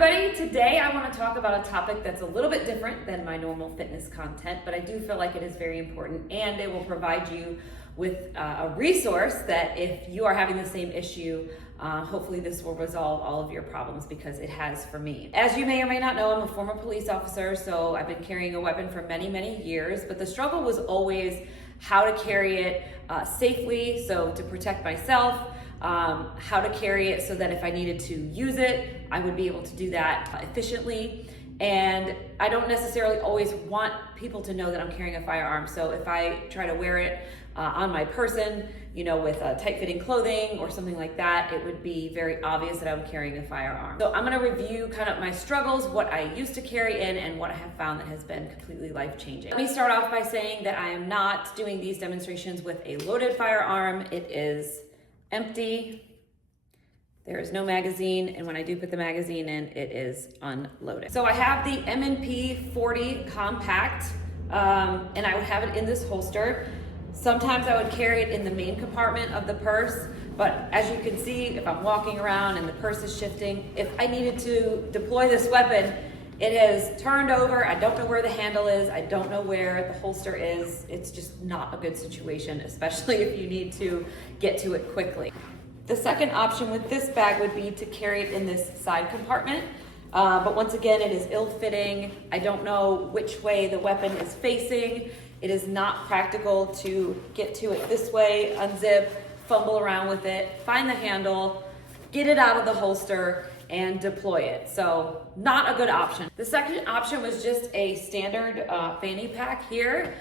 everybody. Today I want to talk about a topic that's a little bit different than my normal fitness content, but I do feel like it is very important and it will provide you with a resource that if you are having the same issue, hopefully this will resolve all of your problems because it has for me. As you may or may not know, I'm a former police officer, so I've been carrying a weapon for many, many years, but the struggle was always how to carry it safely, so to protect myself, how to carry it so that if I needed to use it, I would be able to do that efficiently. And I don't necessarily always want people to know that I'm carrying a firearm. So if I try to wear it on my person, you know, with tight-fitting clothing or something like that, it would be very obvious that I'm carrying a firearm. So I'm gonna review kind of my struggles, what I used to carry in, and what I have found that has been completely life-changing. Let me start off by saying that I am not doing these demonstrations with a loaded firearm. It is empty. There is no magazine, and when I do put the magazine in, it is unloaded. So I have the M&P 40 compact, and I would have it in this holster. Sometimes I would carry it in the main compartment of the purse, but as you can see, if I'm walking around and the purse is shifting, if I needed to deploy this weapon, it has turned over. I don't know where the handle is. I don't know where the holster is. It's just not a good situation, especially if you need to get to it quickly. The second option with this bag would be to carry it in this side compartment. But once again, it is ill-fitting. I don't know which way the weapon is facing. It is not practical to get to it this way, unzip, fumble around with it, find the handle, get it out of the holster, and deploy it. So not a good option. The second option was just a standard fanny pack here.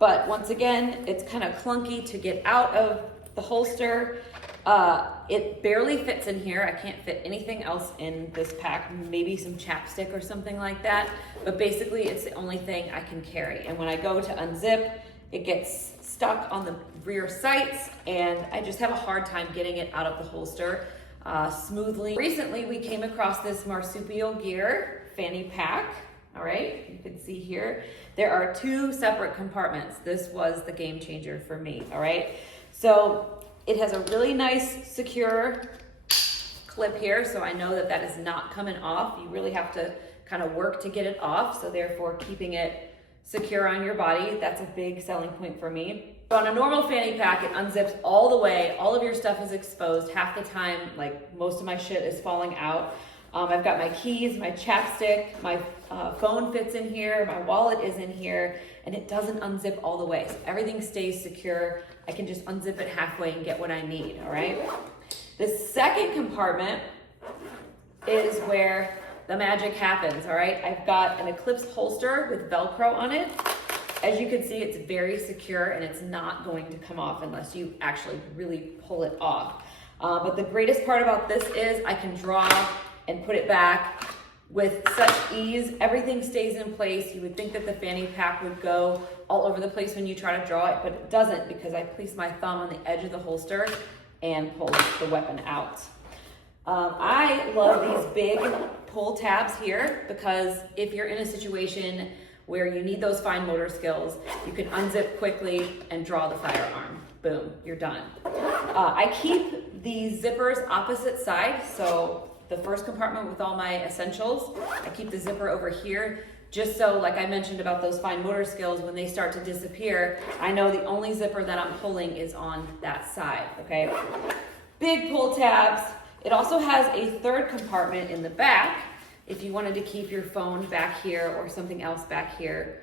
But once again, it's kind of clunky to get out of the holster. It barely fits in here. I can't fit anything else in this pack, maybe some chapstick or something like that. But basically it's the only thing I can carry. And when I go to unzip, it gets stuck on the rear sights and I just have a hard time getting it out of the holster smoothly. Recently we came across this marsupial gear fanny pack. All right, you can see here, there are two separate compartments. This was the game changer for me, all right? So it has a really nice secure clip here, so I know that that is not coming off. You really have to kind of work to get it off, so therefore keeping it secure on your body, that's a big selling point for me. So on a normal fanny pack, it unzips all the way, all of your stuff is exposed. Half the time, like most of my shit is falling out. I've got my keys, my chapstick, my phone fits in here, my wallet is in here, and it doesn't unzip all the way. So everything stays secure. I can just unzip it halfway and get what I need, all right? The second compartment is where the magic happens, all right? I've got an Eclipse holster with Velcro on it. As you can see, it's very secure and it's not going to come off unless you actually really pull it off. But the greatest part about this is I can draw and put it back with such ease. Everything stays in place. You would think that the fanny pack would go all over the place when you try to draw it, but it doesn't because I place my thumb on the edge of the holster and pull the weapon out. I love these big pull tabs here because if you're in a situation where you need those fine motor skills, you can unzip quickly and draw the firearm. Boom, you're done. I keep the zippers opposite side, so the first compartment with all my essentials, I keep the zipper over here just so, like I mentioned about those fine motor skills, when they start to disappear, I know the only zipper that I'm pulling is on that side, okay? Big pull tabs. It also has a third compartment in the back if you wanted to keep your phone back here or something else back here.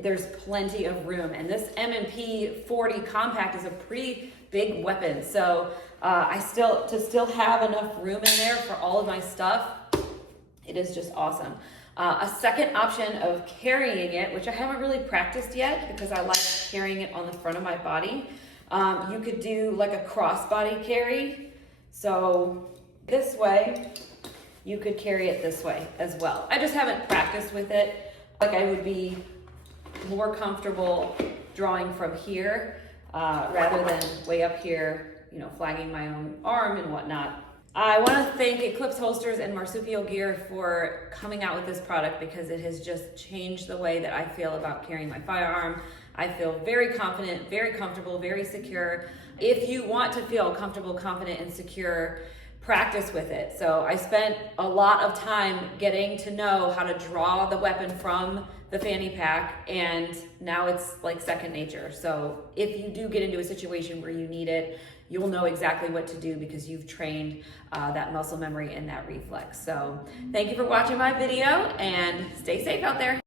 There's plenty of room, and this M&P 40 compact is a pretty big weapon, so to still have enough room in there for all of my stuff, it is just awesome. A second option of carrying it, which I haven't really practiced yet because I like carrying it on the front of my body, you could do like a crossbody carry. So this way, you could carry it this way as well. I just haven't practiced with it. Like I would be more comfortable drawing from here rather than way up here, you know, flagging my own arm and whatnot. I want to thank Eclipse Holsters and Marsupial Gear for coming out with this product because it has just changed the way that I feel about carrying my firearm. I feel very confident, very comfortable, very secure. If you want to feel comfortable, confident, and secure, practice with it. So I spent a lot of time getting to know how to draw the weapon from the fanny pack, and now it's like second nature. So if you do get into a situation where you need it, you'll know exactly what to do because you've trained that muscle memory and that reflex. So thank you for watching my video, and stay safe out there.